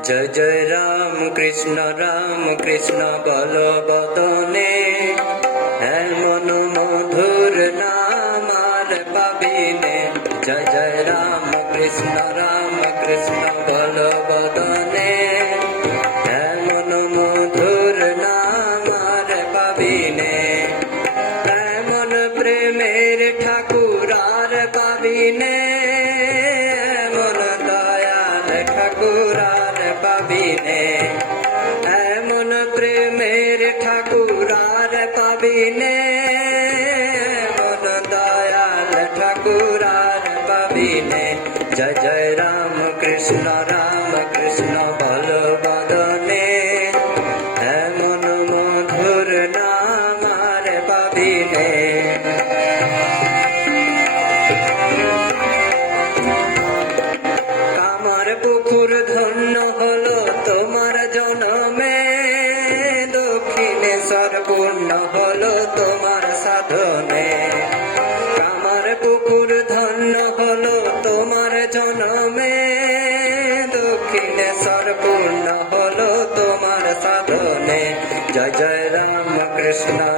জয় জয় রাম কৃষ্ণ রাম কৃষ্ণ বল বদনে এমন মধুর নাম আর পাবিনে। জয় জয় রাম কৃষ্ণ রাম কৃষ্ণ বল বদনে এমন মধুর নাম আর পাবিনে। এমন প্রেমের ঠাকুর আর পাবিনে। এমন দয়াল ঠাকুর পাবিনে এমন প্রেমের ঠাকুর আর পাবিনে এমন দয়াল ঠাকুর আর পাবিনে জয় জয় রাম কৃষ্ণ রাম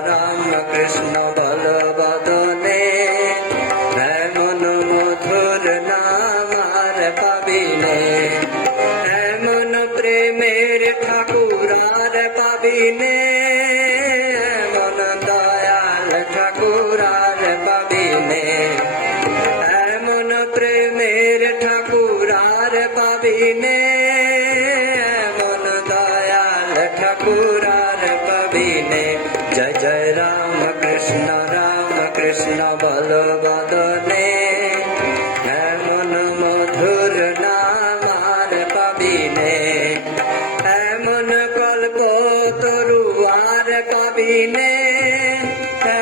রাম পাবিনে এমন প্রেমের পাবিনে দয়াল ঠাকুর আর পাবিনে এমন প্রেমের ঠাকুর আর পাবিনে। কৃষ্ণ বল বদনে, এমন মধুর নাম আর পাবিনে। এমন কল্প তরু আর পাবিনে,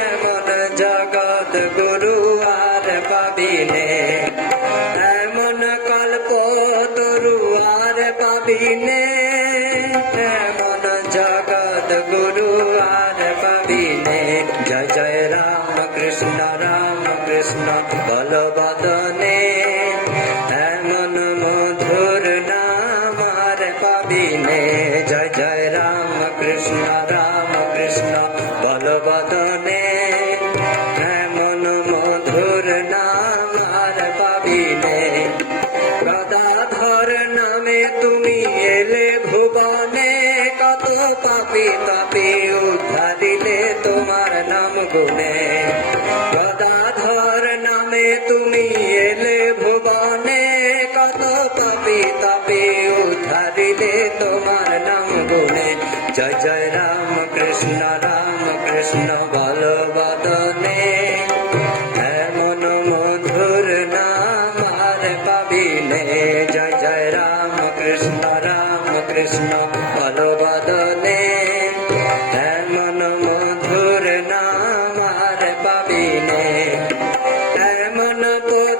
এমন জগৎ গুরু আর পাবিনে। এমন কল্প তরু আর পাবিনে রাম কৃষ্ণ বল বদনে এমন মধুর পাবিনে। জয় জয় রাম কৃষ্ণ রাম কৃষ্ণ বল বদনে এমন মধুর পাবিনে। গদাধর নামে তুমি ভুবনে। কত পাপি তাপি উদ্ধারিলে তোমার নাম গদাধর নামে তুমি এলে ভুবনে, কত পাপি তাপি উদ্ধারিলে তোমার নাম গুনে জয় জয় রাম কৃষ্ণ রাম কৃষ্ণ বল বদনে এমন মধুর নাম আর পাবিনে। জয় জয় রাম কৃষ্ণ রাম কৃষ্ণ বল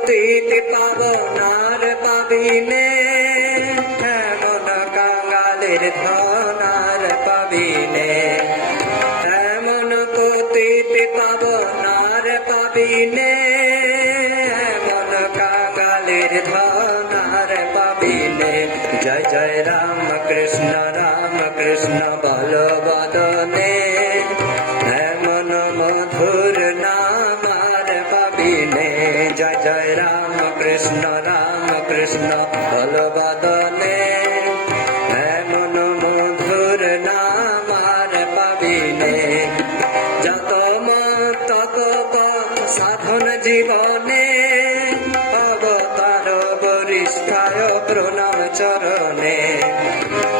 পতিত পাবনার পাবিনে, এমন কাঙ্গালের ধনার পাবিনে। এমন পতিত পাবনার পাবিনে, এমন কাঙ্গালের ধনার পাবিনে। জয় জয়, রাম কৃষ্ণ রাম কৃষ্ণ, বল রাম কৃষ্ণ বল বদনে এমন মধুর নাম আর পাবিনে। যত মত তত পথ সাধন জীবনে অবতার বরিষ্ঠায় প্রণাম চরণে।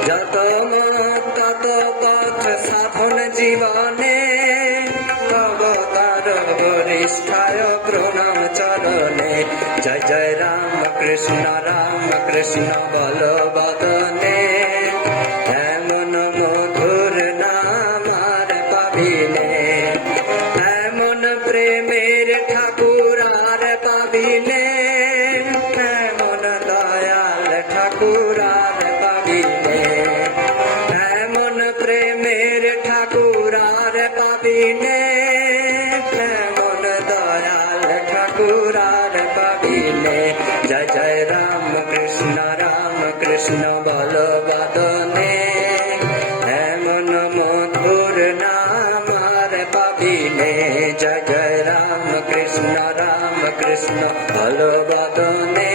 যত মত তত সাধন জীবনে বরিষ্ঠায় প্রণাম চরণে জয় জয় রাম কৃষ্ণ রাম কৃষ্ণ বল বদনে এমন মধুর নাম আর পাবিনে এমন প্রেমের ঠাকুর আর পাবিনে এমন দয়াল ঠাকুর আর পাবিনে এমন প্রেমের ঠাকুর আর পাবিনে কৃষ্ণ রাম কৃষ্ণ কৃষ্ণ বল এমন মধুর নাম আর পাবিনে। জয় রাম কৃষ্ণ রাম কৃষ্ণ বল বদনে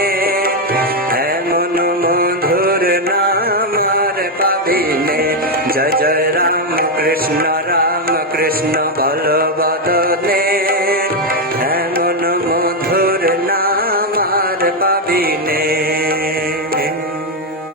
এমন মধুর নাম আর পাবিনে। জয় জয় রাম কৃষ্ণ